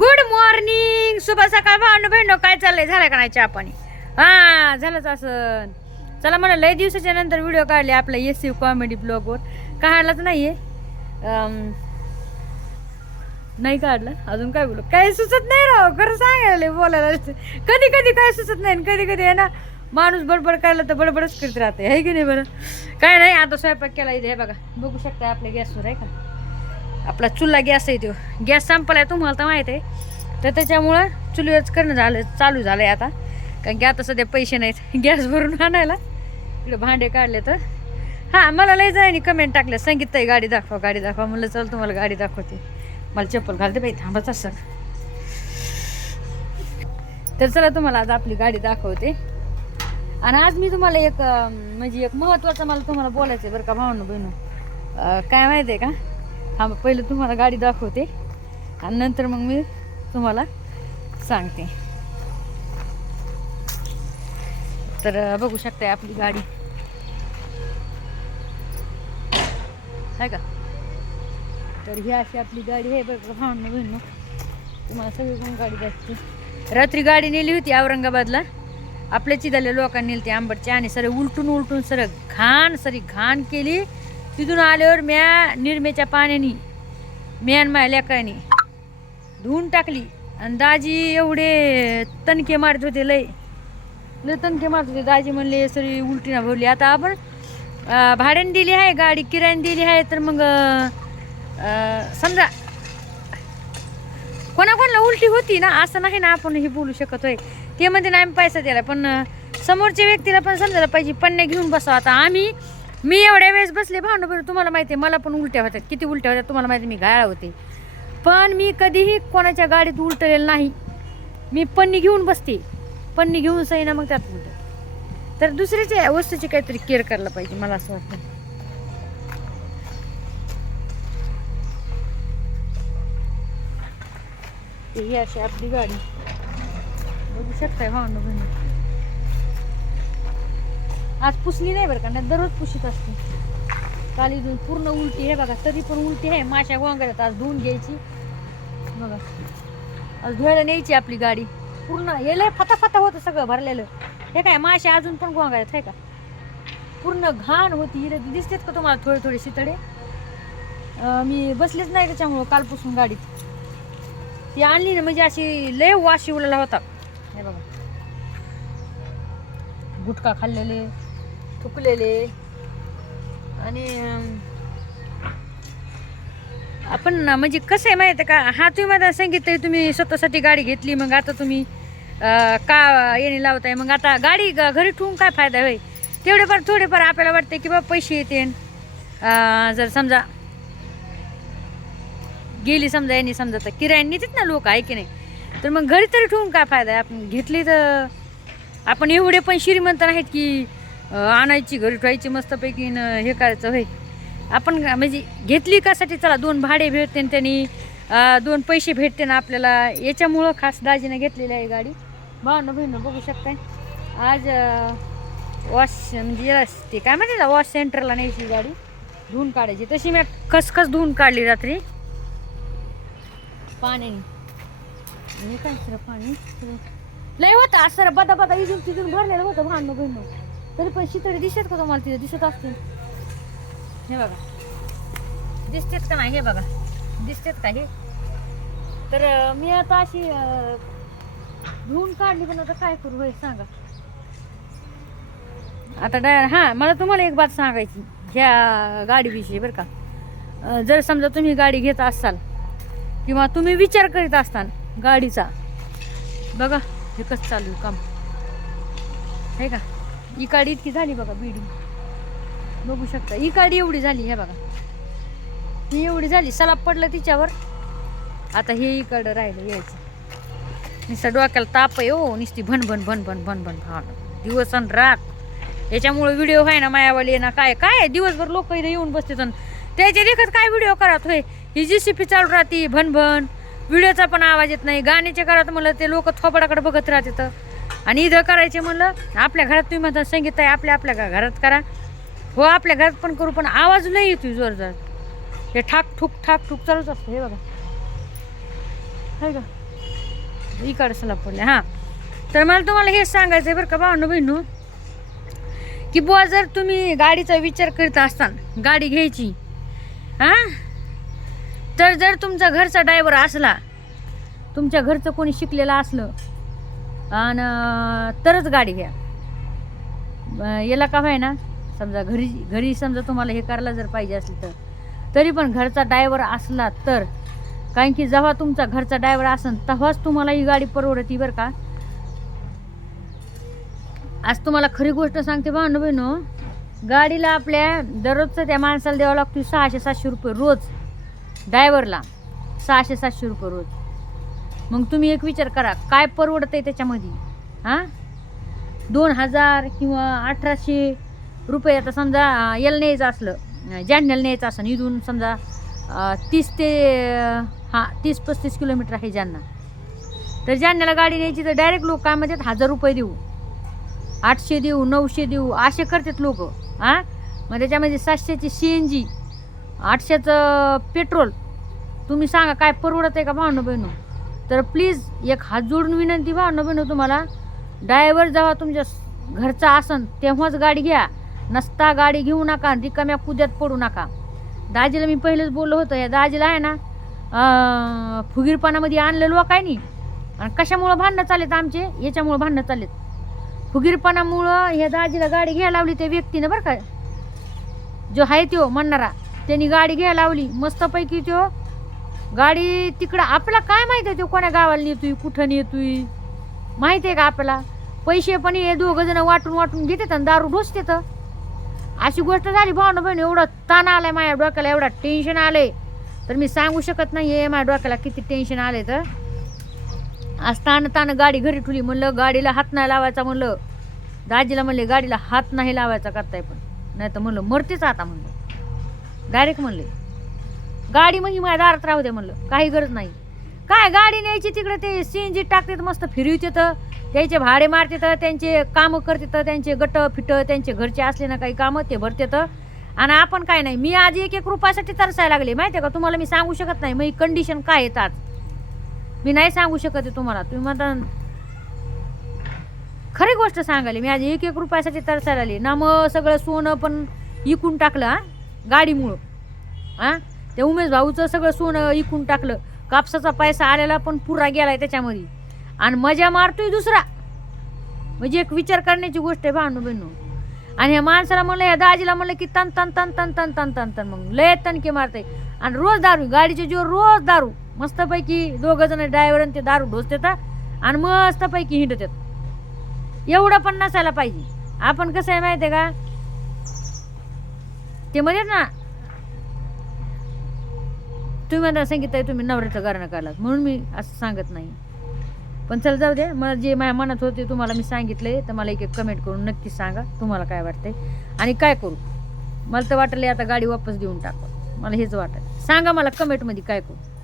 Good morning शुभ सकाळ भावनो बहिणो काय चाललंय? झालं का नाही चहा पाणी? हा झालंच असं चला मला लय दिवसाच्या नंतर व्हिडिओ काढले आपल्या एस सी कॉमेडी ब्लॉगवर काढलाच नाहीये. नाही काढलं. अजून काय बोलू? काही सुचत नाही राव. खरं सांगायला बोलायला. कधी कधी काय सुचत नाही कधी कधी आहे ना माणूस बडबड करायला तर बडबडच करत राहते. आहे की नाही बरं? काय नाही आता स्वयंपाक केला इथे. हे बघा. बघू शकता आपल्या गॅसवर आहे का? आपला चुल्हा गॅस आहे तो. गॅस आहे तुम्हाला तर माहीत आहे. तर त्याच्यामुळं चुलीवरच करणं झालं चालू झालं आहे आता. कारण की आता सध्या पैसे नाहीत गॅस भरून आणायला. इकडे भांडे काढले तर. हां मला लय जायनी कमेंट टाकले संगीत गाडी दाखवा गाडी दाखवा. म्हणलं चल तुम्हाला गाडी दाखवते. मला चप्पल घालते बाई थांबत असं तर चला तुम्हाला आज आपली गाडी दाखवते. आणि आज मी तुम्हाला एक म्हणजे एक महत्त्वाचं मला तुम्हाला बोलायचं आहे बरं का भावनं बहिणू. काय माहिती आहे का? हा पहिले तुम्हाला गाडी दाखवते. आणि नंतर मग मी तुम्हाला सांगते. तर बघू शकताय आपली गाडी. आहे का? तर ही अशी आपली गाडी आहे बघ भावना बहिण तुम्हाला सगळी कोण गाडी दाखवते. रात्री गाडी नेली होती औरंगाबादला. आपल्या चिदाल्या लोकांनी नेली ती आंबटची आणि सर उलटून उलटून सर घाण सरी घाण केली. तिथून आल्यावर म्या निरमेच्या पाण्याने म्या आणि माझ्या धुवून टाकली. आणि दाजी एवढे तणके मारत होते लय. लय तणके मारत होते. दाजी म्हणले सरी उलटी ना भरली. आता आपण भाड्याने दिली आहे गाडी किरायाने दिली आहे तर मग समजा कोणाकोणाला उलटी होती ना असं नाही ना आपण हे बोलू शकत होय. ते म्हणते ना आम्ही पैसा दिला पण समोरच्या व्यक्तीला पण समजायला पाहिजे. पन्ने घेऊन बसावं आता आम्ही. मी एवढ्या वेळेस बसले भांडू बरं तुम्हाला माहिती आहे मला पण उलट्या होत्या. किती उलट्या होत्या तुम्हाला माहिती मी घायाळ होते. पण मी कधीही कोणाच्या गाडीत उलटलेलं नाही. मी पन्नी घेऊन बसते. पन्नी घेऊन सही ना मग त्यात उलट. तर दुसऱ्याच्या वस्तूची काहीतरी केअर करायला पाहिजे मला असं वाटतं. ही अशी आपली गाडी. बघू शकताय भावना बहिणी आज पुसली नाही बरं का नाही दररोज पुशीत असते. काल इथून पूर्ण उलटी आहे बघा तरी पण उलटी आहे माशा गोंगाऱ्यात आज धुवून घ्यायची. बघा आज धुवायला न्यायची आपली गाडी. पूर्ण हे लय फता फता होतं सगळं भरलेलं. हे काय माशा अजून पण गोंगाऱ्यात आहे का? पूर्ण घाण होती इकडे दिसतेत का तुम्हाला थोडे थोडे शितडे? मी बसलेच नाही त्याच्यामुळं कालपासून गाडीत. ती आणली ना म्हणजे अशी लय वास शिवलेला होता. हे बघा. गुटखा खाल्लेले थुकलेले आणि आपण म्हणजे कसं आहे माहीत आहे का? हा तुम्ही मला सांगितलं तुम्ही स्वतःसाठी गाडी घेतली मग आता तुम्ही का येणे लावताय? मग आता गाडी घरी ठेवून काय फायदा होय? तेवढेफार थोडेफार आपल्याला वाटते की बाबा पैसे येते जर समजा गेली समजा यांनी समजा तर किरायाने नेतात ना लोक आहे की नाही? तर मग घरी तरी ठेवून काय फायदा आहे? आपण घेतली तर आपण एवढे पण श्रीमंत नाहीत की आणायची घरी ठेवायची मस्तपैकी न हे करायचं होय. आपण म्हणजे घेतली कासाठी चला दोन भाडे भेटते त्यांनी. दोन पैसे भेटते ना आपल्याला. याच्यामुळं खास दाजीनं घेतलेली आहे गाडी. भावनं बहिणं बघू शकताय. आज वॉश म्हणजे ते काय म्हणते ना वॉश सेंटरला न्यायची गाडी. धुवून काढायची. तशी मी खसखस धुवून काढली रात्री. पाण्याने काय सर पाणी? लय होतं. आज सर बदा बदा इजून तिथून भरलेलं होतं भांडणं बहिणं तरी पण शितळे दिसत का तुम्हाला तिथे? दिसत असतील. हे बघा. दिसतेत का नाही हे बघा. दिसतेत का हे? तर मी आता अशी धुवून काढली पण आता काय करू हे सांगा. आता डाय हां मला तुम्हाला एक बात सांगायची ह्या गाडीविषयी बरं का. जर समजा तुम्ही गाडी घेत असाल किंवा तुम्ही विचार करीत असताल गाडीचा बघा हे कसं चालू आहे काम. हे का? ही गाडी इतकी झाली बघा बिडी. बघू शकता. ही एवढी झाली हे बघा. ही एवढी झाली. सलाप पडलं तिच्यावर. आता हे इकडं राहिलं यायचं. नुसतं डोक्याला ताप आहे हो. नुसती भन भन भन भन भन भन भान. दिवस आणि रात. याच्यामुळे व्हिडिओ आहे ना मायावाली ना काय काय दिवसभर लोक इथं येऊन बसते त्याच्या देखत काय व्हिडिओ करत होय? ही जी सी पी चालू राहते भन भन. व्हिडिओचा पण आवाज येत नाही. गाण्याचे करत म्हणलं ते लोक थोपडाकडे बघत राहते तर आणि इथं करायचे म्हणलं आपल्या घरात तुम्ही म्हणता संगीत आहे आपल्या आपल्या घरात करा. हो आपल्या घरात पण करू पण आवाज नाही येतो जोर जोर हे ठाक ठुक ठाक ठुक चालूच असतं हे बघा. आहे का? इकडे पडले हां. तर मला तुम्हाला हेच सांगायचं आहे बरं का भावनं बहिणू की बुवा जर तुम्ही गाडीचा विचार करीत असाल गाडी घ्यायची हां तर जर तुमचा घरचा ड्रायव्हर असला तुमच्या घरचं कोणी शिकलेलं असलं आणि तरच गाडी घ्या. याला का आहे ना समजा घरी घरी समजा तुम्हाला हे करायला जर पाहिजे असली तर. तरी पण घरचा ड्रायव्हर असला तर कारण की जेव्हा तुमचा घरचा ड्रायव्हर असेल तेव्हाच तुम्हाला ही गाडी परवडती बरं का. आज तुम्हाला खरी गोष्ट सांगते भावनो हो. बहिणो गाडीला आपल्या दररोजचं त्या माणसाला द्यावं लागतो सहाशे सातशे रुपये रोज. ड्रायव्हरला सहाशे सातशे रुपये रोज. मग तुम्ही एक विचार करा काय परवडत आहे त्याच्यामध्ये? हां? दोन हजार किंवा अठराशे रुपये आता समजा याला न्यायचं असलं अं, न्यायचं असं इथून समजा तीस ते हां तीस पस्तीस किलोमीटर आहे जालना तर जालन्याला गाडी न्यायची तर डायरेक्ट लोक काय म्हणतात हजार रुपये देऊ. आठशे देऊ नऊशे देऊ असे करतात लोक हां? मग त्याच्यामध्ये सातशेची सी एन जी आठशेचं पेट्रोल. तुम्ही सांगा काय परवडत आहे का भावनं बहिणू? तर प्लीज एक हात जोडून विनंती भावनो बहिणू तुम्हाला ड्रायव्हर जेव्हा तुमच्या घरचा आसन तेव्हाच गाडी घ्या. नसता गाडी घेऊ नका रिकाम्या कुद्यात पडू नका. दाजीला मी पहिलेच बोललो होतं या दाजीला आहे ना फुगीरपणामध्ये आणलेलो लोक आहे नाही आणि कशामुळं भांडणं चालेत आमचे? याच्यामुळं भांडणं चालेत फुगीरपणामुळं ह्या दाजीला गाडी घ्यायला लावली त्या व्यक्तीनं बरं का. जो आहे त्यो म्हणणारा त्यांनी गाडी घ्यायला लावली. मस्तपैकी त्यो गाडी तिकडं आपला काय माहिती आहे तो कोण्या गावाला नेतोय कुठं नेतोय? माहिती आहे का आपल्याला पैसे पण हे दोघं जण वाटून वाटून घेतात आणि दारू ढोसतेत. अशी गोष्ट झाली भावना बहिणी एवढा ताण आलाय माझ्या डोक्याला एवढा टेन्शन आलंय. तर मी सांगू शकत नाही हे माझ्या डोक्याला किती टेन्शन आले तर. आज ताण ताण गाडी घरी ठुली म्हणलं गाडीला हात नाही लावायचा म्हणलं. दाजीला म्हणले गाडीला हात नाही लावायचा करताय पण. नाही तर म्हणलं मरतेच आता म्हणलं. डायरेक्ट म्हणले. गाडी मग माझ्या दारात राहू दे म्हणलं. काही गरज नाही. काय गाडी न्यायची तिकडे ते सी एन टाकतात मस्त फिरवतात त्याचे भाडे मारते तर त्यांचे कामं करते तर त्यांचे गट फिट त्यांचे घरचे असले ना काही कामं ते भरते तर आणि आपण काय नाही मी आज एक एक रुपयासाठी तरसायला लागले. माहिती आहे का? तुम्हाला मी सांगू शकत नाही. मग कंडिशन काय येतात आज? मी नाही सांगू शकत आहे तुम्हाला. तुम्ही म्हणता खरी गोष्ट सांगाली मी आज एक एक रुपयासाठी तरसायला आली ना मग सगळं सोनं पण इकून टाकलं हा? गाडीमुळं. हां? त्या उमेश भाऊचं सगळं सोनं इकून टाकलं. कापसाचा पैसा आलेला पण पुरा गेलाय त्याच्यामध्ये. आणि मजा मारतोय दुसरा. म्हणजे एक विचार करण्याची गोष्ट आहे भानू बहिणू आणि ह्या माणसाला म्हणलं या दाजीला म्हणलं की तन तन तन तन तन तन तन तन. मग लय तणके मारते आणि रोज दारू गाडीचे जो रोज दारू. मस्तपैकी दोघं जण ड्रायव्हर ते दारू ढोसतात आणि मस्तपैकी हिंडतात. एवढं पण नसायला पाहिजे. आपण कसं आहे माहिती आहे का? ते मध्ये ना तुम्ही मला सांगितलं तुम्ही नवऱ्याचं गारणं काढलात म्हणून मी असं सांगत नाही. पण चल जाऊ दे. मला जे माझ्या मनात होते तुम्हाला मी सांगितले. तर मला एक एक कमेंट करून नक्की सांगा. तुम्हाला काय वाटतंय? आणि काय करू? मला तर वाटलं आता गाडी वापस देऊन टाका. मला हेच वाटत. सांगा मला कमेंटमध्ये काय करू?